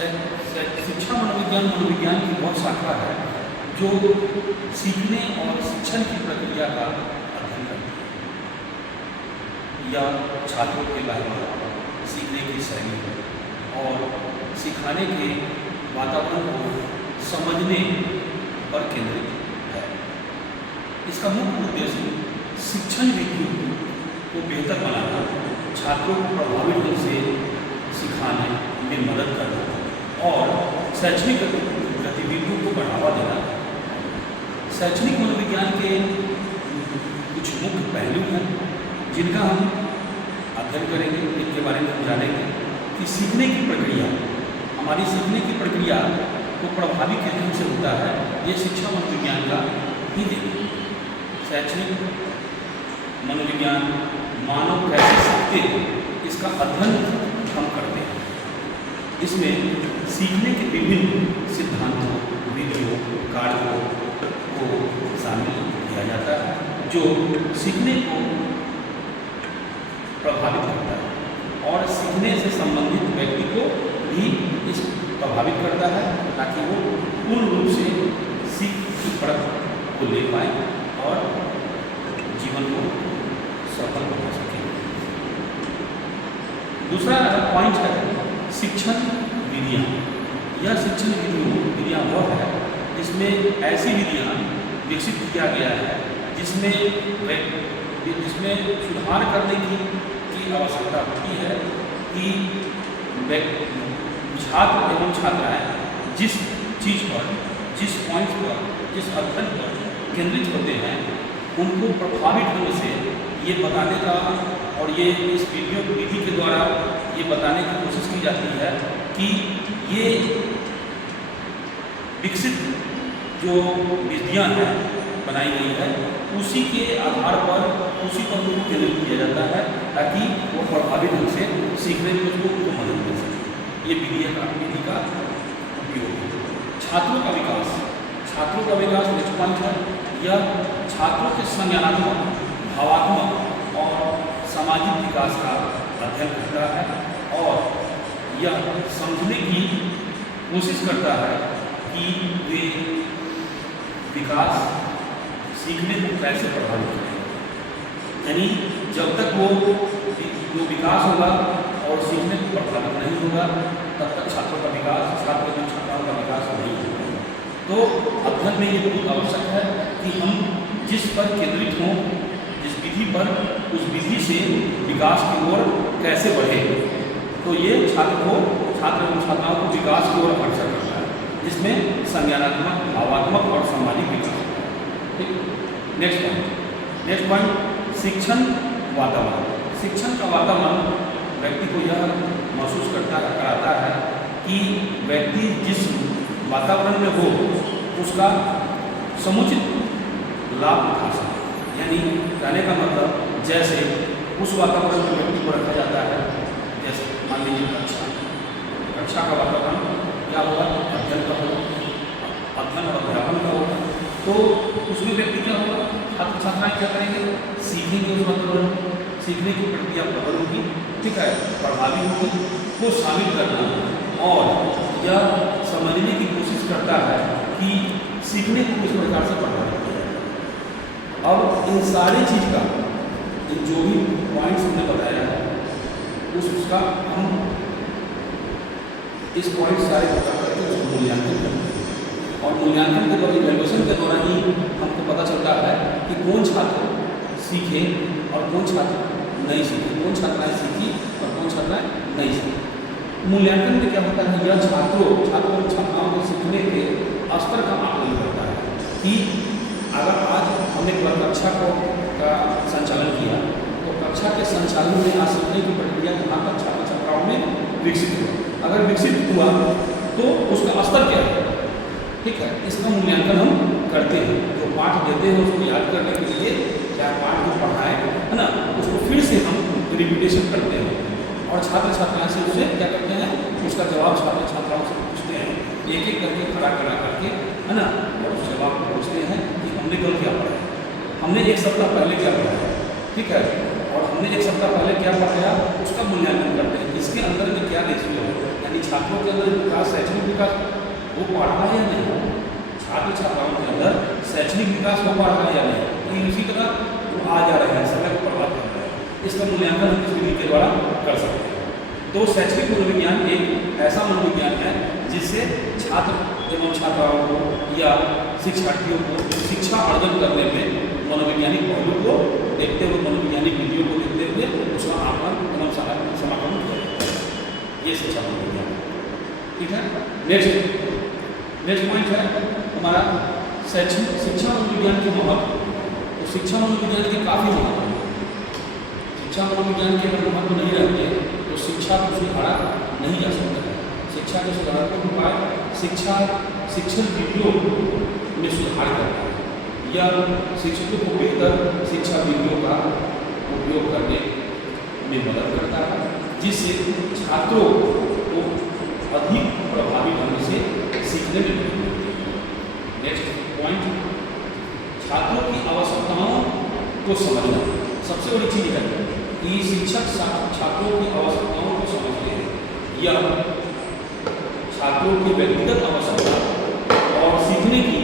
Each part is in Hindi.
शिक्षा मनोविज्ञान की वह शाखा है जो सीखने और शिक्षण की प्रक्रिया का अध्ययन करती है। यह छात्रों के व्यवहार, सीखने की शैली और सिखाने के वातावरण को समझने पर केंद्रित है। इसका मुख्य उद्देश्य शिक्षण विधियों को बेहतर बनाना, छात्रों को प्रभावी ढंग से सिखाने में मदद करना और शैक्षणिक गतिविधियों को बढ़ावा देना। शैक्षणिक मनोविज्ञान के कुछ मुख्य पहलू हैं जिनका हम अध्ययन करेंगे, इनके बारे में हम जानेंगे कि सीखने की प्रक्रिया, हमारी सीखने की प्रक्रिया को प्रभावी किस ढंग से होता है, ये शिक्षा मनोविज्ञान का ही देखें। शैक्षणिक मनोविज्ञान मानव कैसे सीखते हैं इसका अध्ययन हम करते हैं। इसमें सीखने के विभिन्न सिद्धांतों, विधियों, कार्यों को शामिल किया जाता है जो सीखने को प्रभावित करता है और सीखने से संबंधित व्यक्ति को भी इस प्रभावित करता है ताकि वो पूर्ण रूप से सीख की परख को ले पाए और जीवन को सफल बना सके। दूसरा पॉइंट है शिक्षण विधियाँ। यह शिक्षण विधियाँ वह है जिसमें ऐसी विधियाँ विकसित किया गया है जिसमें सुधार करने की आवश्यकता होती है कि छात्र एवं छात्राएँ जिस चीज़ पर, जिस पॉइंट पर, जिस अध्ययन पर केंद्रित होते हैं उनको प्रभावी ढंग से ये बताने का और ये इस विधि के द्वारा ये बताने की कोशिश की जाती है कि ये विकसित जो विधियाँ हैं बनाई गई है उसी के आधार पर उसी पर उनको केंद्रित किया जाता है ताकि वो प्रभावी ढंग से सीखने में उनको मदद मिल सके। ये विधि का उपयोग। छात्रों का विकास नेक्स्ट पॉइंट है। यह छात्रों के संज्ञानात्मक, भावात्मक और सामाजिक विकास का अध्ययन करता है और यह समझने की कोशिश करता है कि वे विकास सीखने को कैसे प्रभावित करें। यानी जब तक वो विकास होगा और सीखने को प्रभावित नहीं होगा तब तक छात्रों का विकास, छात्राओं का विकास नहीं होगा। तो अध्ययन में ये बहुत आवश्यक है कि हम जिस पर केंद्रित हों, जिस विधि पर, उस विधि से विकास की ओर कैसे बढ़े। तो ये छात्र एवं छात्राओं को विकास की ओर अग्रसर करता है जिसमें संज्ञानात्मक, भावात्मक और सामाजिक विकास। नेक्स्ट पॉइंट शिक्षण वातावरण। शिक्षण का वातावरण व्यक्ति को यह महसूस कराता है कि व्यक्ति जिस वातावरण में हो उसका समुचित लाभ उठा सके। यानी कहने का मतलब जैसे उस वातावरण में व्यक्ति को रखा जाता है, जैसे मान लीजिए कक्षा का वातावरण क्या होगा, अध्ययन का होगा, अध्ययन और अध्यापन का होगा। तो उसमें व्यक्ति क्या होगा, छात्र छात्राएँ क्या करेंगे, सीखेंगे उस वातावरण, सीखने की प्रक्रिया प्रबल होगी, ठीक है, प्रभावी होगी, को शामिल करना और यह समझने की कोशिश करता है कि सीखने को किस प्रकार से प्रभावित किया जाए। अब इन सारी चीज़ का जो भी पॉइंट्स हमने बताया है उसका हम इस पॉइंट सारे बता करके उसको मूल्यांकन करते हैं और मूल्यांकन के दौरान, इवैल्यूएशन के दौरान ही हमको पता चलता है कि कौन छात्र सीखे और कौन छात्र नहीं सीखे, कौन छात्राएँ सीखी और कौन छात्राएँ नहीं सीखी। मूल्यांकन में क्या होता है, यह छात्रों और छात्राओं के सीखने के स्तर का आकलन करता है कि अगर आज हमने कक्षा का संचालन किया तो कक्षा के संचालन में आज सीखने की प्रक्रिया कहाँ तक छात्र छात्राओं में विकसित हुआ, अगर विकसित हुआ तो उसका स्तर क्या है, ठीक है। इसका मूल्यांकन हम करते हैं, जो पाठ देते हैं उसको याद करने के लिए चाहे पाठ जो पढ़ाए है ना उसको फिर से हम रिपीटेशन करते हैं और छात्र छात्राएं से उसे क्या करते हैं, उसका जवाब छात्र छात्राओं से पूछते हैं, एक एक करके खड़ा करके है ना, और उस जवाब को पूछते हैं कि हमने कल क्या पढ़ा है, हमने एक सप्ताह पहले क्या पढ़ा है, ठीक है, और हमने एक सप्ताह पहले क्या पढ़ाया उसका मूल्यांकन करते हैं, इसके अंदर में क्या रेशियो है, यानी छात्रों के के अंदर विकास, शैक्षणिक विकास हो पा रहा है या नहीं, छात्र छात्राओं के अंदर शैक्षणिक विकास हो पा रहा है या नहीं, तो उसी तरह वो आ जा रहे हैं, समय को प्रभावित कर रहे हैं। इसका मूल्यांकन हम इस विधि के द्वारा कर सकते हैं। तो शैक्षणिक मनोविज्ञान एक ऐसा मनोविज्ञान है जिससे छात्र एवं छात्राओं को या शिक्षार्थियों को शिक्षा अर्जन करने में मनोवैज्ञानिक पहलू को देखते हुए, मनोवैज्ञानिक विधियों को देखते हुए उसका आकलन एवं समाकलन किया जाता है। ये शिक्षा मनोविज्ञान, ठीक है। नेक्स्ट पॉइंट है हमारा शिक्षा मनोविज्ञान के महत्व। तो शिक्षा मनोविज्ञान के काफ़ी महत्व है। शिक्षा मनोविज्ञान के अगर महत्व नहीं रहते तो शिक्षा को सुधारा नहीं जा सकता है। शिक्षा के सुधारात्मक उपाय शिक्षण विधियों में सुधार करता है या शिक्षकों को बेहतर शिक्षा विधियों का उपयोग करने में मदद करता है, जिससे छात्रों को अधिक प्रभावी ढंग से सीखने में मदद मिलती है। नेक्स्ट पॉइंट, छात्रों की आवश्यकताओं को समझना। सबसे बड़ी चीज़ है कि शिक्षक छात्रों की आवश्यकताओं को समझते हैं या छात्रों की व्यक्तिगत आवश्यकता और सीखने की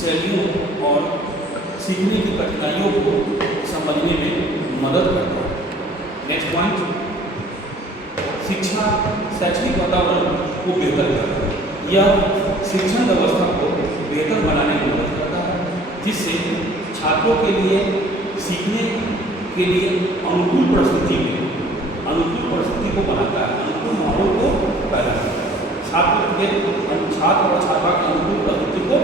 शैलियों और सीखने की कठिनाइयों को समझने में मदद करता है। नेक्स्ट पॉइंट, शिक्षा शैक्षणिक वातावरण को बेहतर करता है या शिक्षण व्यवस्था को बेहतर बनाने में मदद करता है, जिससे छात्रों के लिए सीखने के लिए अनुकूल परिस्थिति को बनाता है, अनुकूल माहौल को पैदा करता है। छात्र और छात्रा के अनुकूल परिस्थिति को